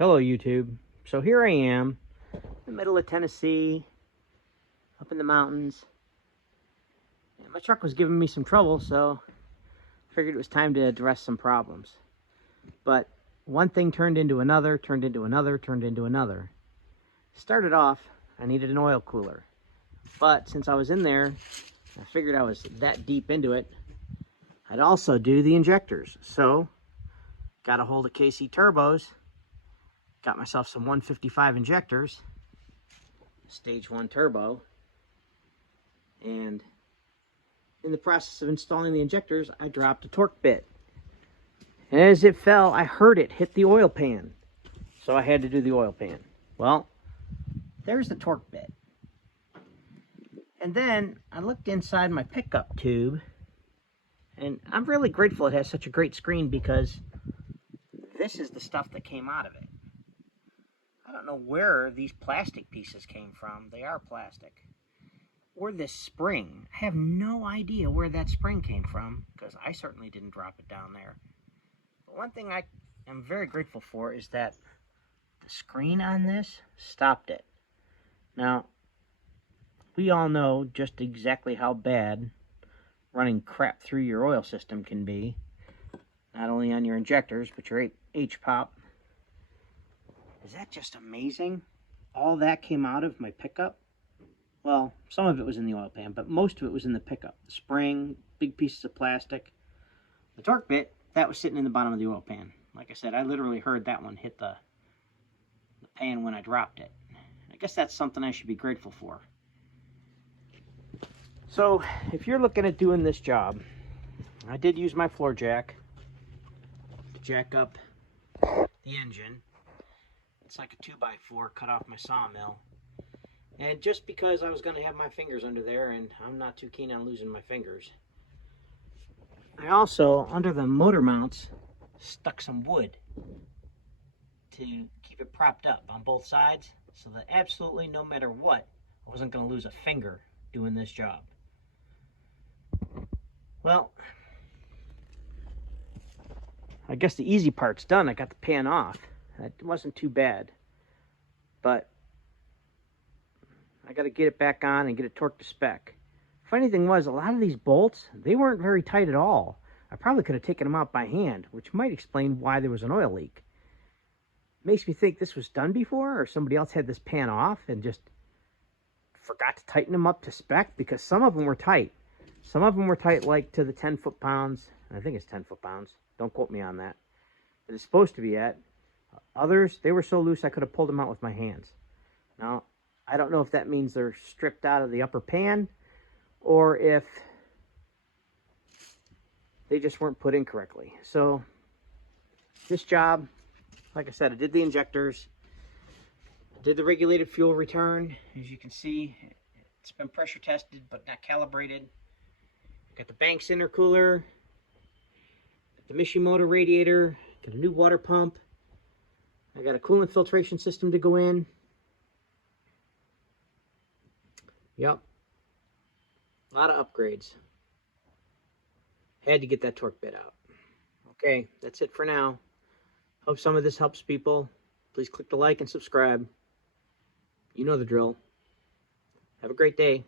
Hello YouTube. So here I am in the middle of Tennessee, up in the mountains. And my truck was giving me some trouble, so I figured it was time to address some problems. But one thing turned into another, turned into another, turned into another. Started off, I needed an oil cooler. But since I was in there, I figured I was that deep into it, I'd also do the injectors. So got a hold of KC Turbos. Got myself some 155 injectors, stage 1 turbo, and in the process of installing the injectors, I dropped a torque bit. And as it fell, I heard it hit the oil pan, so I had to do the oil pan. Well, there's the torque bit. And then I looked inside my pickup tube, and I'm really grateful it has such a great screen because this is the stuff that came out of it. I don't know where these plastic pieces came from. They are plastic. Or this spring. I have no idea where that spring came from because I certainly didn't drop it down there. But one thing I am very grateful for is that the screen on this stopped it. Now, we all know just exactly how bad running crap through your oil system can be. Not only on your injectors, but your H-pop. Is that just amazing? All that came out of my pickup? Well, some of it was in the oil pan, but most of it was in the pickup. The spring, big pieces of plastic. The torque bit, that was sitting in the bottom of the oil pan. Like I said, I literally heard that one hit the pan when I dropped it. I guess that's something I should be grateful for. So, if you're looking at doing this job, I did use my floor jack to jack up the engine. It's like a 2x4 cut off my sawmill. And just because I was going to have my fingers under there, and I'm not too keen on losing my fingers, I also, under the motor mounts, stuck some wood to keep it propped up on both sides, so that absolutely no matter what, I wasn't going to lose a finger doing this job. Well, I guess the easy part's done. I got the pan off. It wasn't too bad, but I got to get it back on and get it torqued to spec. Funny thing was, a lot of these bolts, they weren't very tight at all. I probably could have taken them out by hand, which might explain why there was an oil leak. Makes me think this was done before, or somebody else had this pan off and just forgot to tighten them up to spec, because some of them were tight. Some of them were tight like to the 10 foot-pounds. I think it's 10 foot-pounds. Don't quote me on that. But it's supposed to be at. Others, they were so loose I could have pulled them out with my hands. Now, I don't know if that means they're stripped out of the upper pan or if they just weren't put in correctly. So, this job, like I said, I did the injectors, I did the regulated fuel return. As you can see, it's been pressure tested but not calibrated. Got the Banks intercooler, got the Mishimoto radiator, got a new water pump. I got a coolant filtration system to go in. Yep. A lot of upgrades. Had to get that torque bit out. Okay, that's it for now. Hope some of this helps people. Please click the like and subscribe. You know the drill. Have a great day.